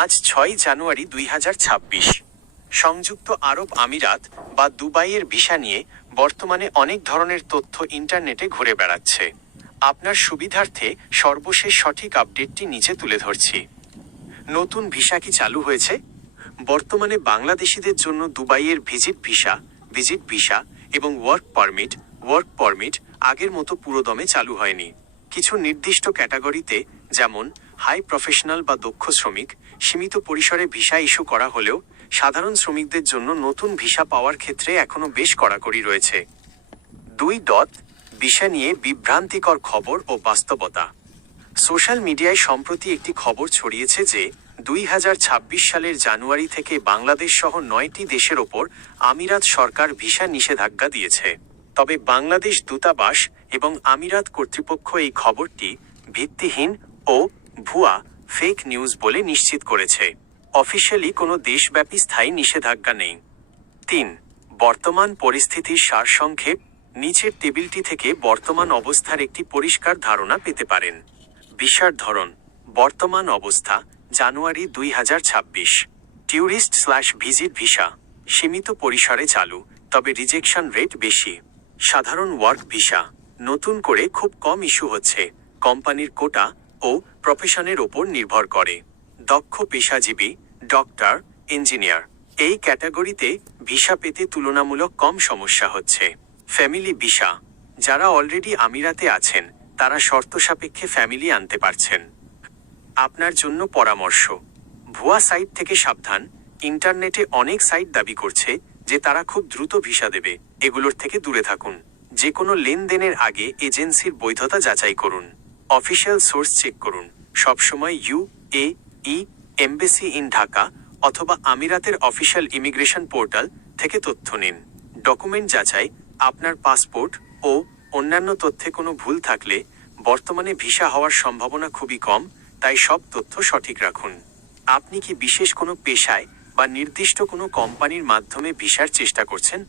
আজ ছয় জানুয়ারি দুই হাজার ছাব্বিশ। সংযুক্ত আরব আমিরাত বা দুবাইয়ের ভিসা নিয়ে বর্তমানে অনেক ধরনের তথ্য ইন্টারনেটে ঘুরে বেড়াচ্ছে। আপনার সুবিধার্থে সর্বশেষ সঠিক আপডেটটি নিচে তুলে ধরছি। নতুন ভিসা কি চালু হয়েছে? বর্তমানে বাংলাদেশিদের জন্য দুবাইয়ের ভিজিট ভিসা ভিজিট ভিসা এবং ওয়ার্ক পারমিট ওয়ার্ক পারমিট আগের মতো পুরোদমে চালু হয়নি। কিছু নির্দিষ্ট ক্যাটাগরিতে যেমন হাই প্রফেশনাল বা দক্ষ শ্রমিক সীমিত পরিসরে ভিসা ইস্যু করা হলেও সাধারণ শ্রমিকদের জন্য নতুন ভিসা পাওয়ার ক্ষেত্রে এখনও বেশ কড়াকড়ি রয়েছে। দুই ডট, ভিসা নিয়ে বিভ্রান্তিকর খবর ও বাস্তবতা। সোশ্যাল মিডিয়ায় সম্প্রতি একটি খবর ছড়িয়েছে যে, দুই হাজার ছাব্বিশ সালের জানুয়ারি থেকে বাংলাদেশ সহ নয়টি দেশের ওপর আমিরাত সরকার ভিসা নিষেধাজ্ঞা দিয়েছে। তবে বাংলাদেশ দূতাবাস এবং আমিরাত কর্তৃপক্ষ এই খবরটি ভিত্তিহীন ও ভুয়া ফেক নিউজ বলে নিশ্চিত করেছে। অফিসিয়ালি কোনো দেশব্যাপী স্থায়ী নিষেধাজ্ঞা নেই। তিন, বর্তমান পরিস্থিতির সারসংক্ষেপ, নিচের টেবিলটি থেকে বর্তমান অবস্থার একটি পরিষ্কার ধারণা পেতে পারেন। ভিসার ধরন, বর্তমান অবস্থা, জানুয়ারি দুই হাজার ছাব্বিশ। ট্যুরিস্ট স্ল্যাশ ভিজিট ভিসা সীমিত পরিসরে চালু, তবে রিজেকশন রেট বেশি। সাধারণ ওয়ার্ক ভিসা নতুন করে খুব কম ইস্যু হচ্ছে। কোম্পানির কোটা ও প্রফেশনের ওপর নির্ভর করে। দক্ষ পেশাজীবী, ডক্টর, ইঞ্জিনিয়ার। এই ক্যাটাগরিতে ভিসা পেতে তুলনামূলক কম সমস্যা হচ্ছে। Family visa. যারা অলরেডি আমিরাতে আছেন, তারা শর্ত সাপেক্ষে ফ্যামিলি আনতে পারছেন। আপনার জন্য পরামর্শ। ভুয়া সাইট থেকে সাবধান। ইন্টারনেটে অনেক সাইট দাবি করছে যে তারা খুব দ্রুত ভিসা দেবে। এগুলোর থেকে দূরে থাকুন। যে কোনো লেনদেনের আগে এজেন্সির বৈধতা যাচাই করুন। অফিসিয়াল সোর্স চেক করুন। সবসময় U A E embassy in Dhaka অথবা আমিরাতের অফিসিয়াল ইমিগ্রেশন পোর্টাল থেকে তথ্য নিন। ডকুমেন্ট যাচাই, আপনার পাসপোর্ট ও অন্যান্য তথ্যে কোনো ভুল থাকলে বর্তমানে ভিসা হওয়ার সম্ভাবনা খুবই কম, তাই সব তথ্য সঠিক রাখুন। আপনি কি বিশেষ কোনো পেশায় বা নির্দিষ্ট কোনো কোম্পানির মাধ্যমে ভিসার চেষ্টা করছেন?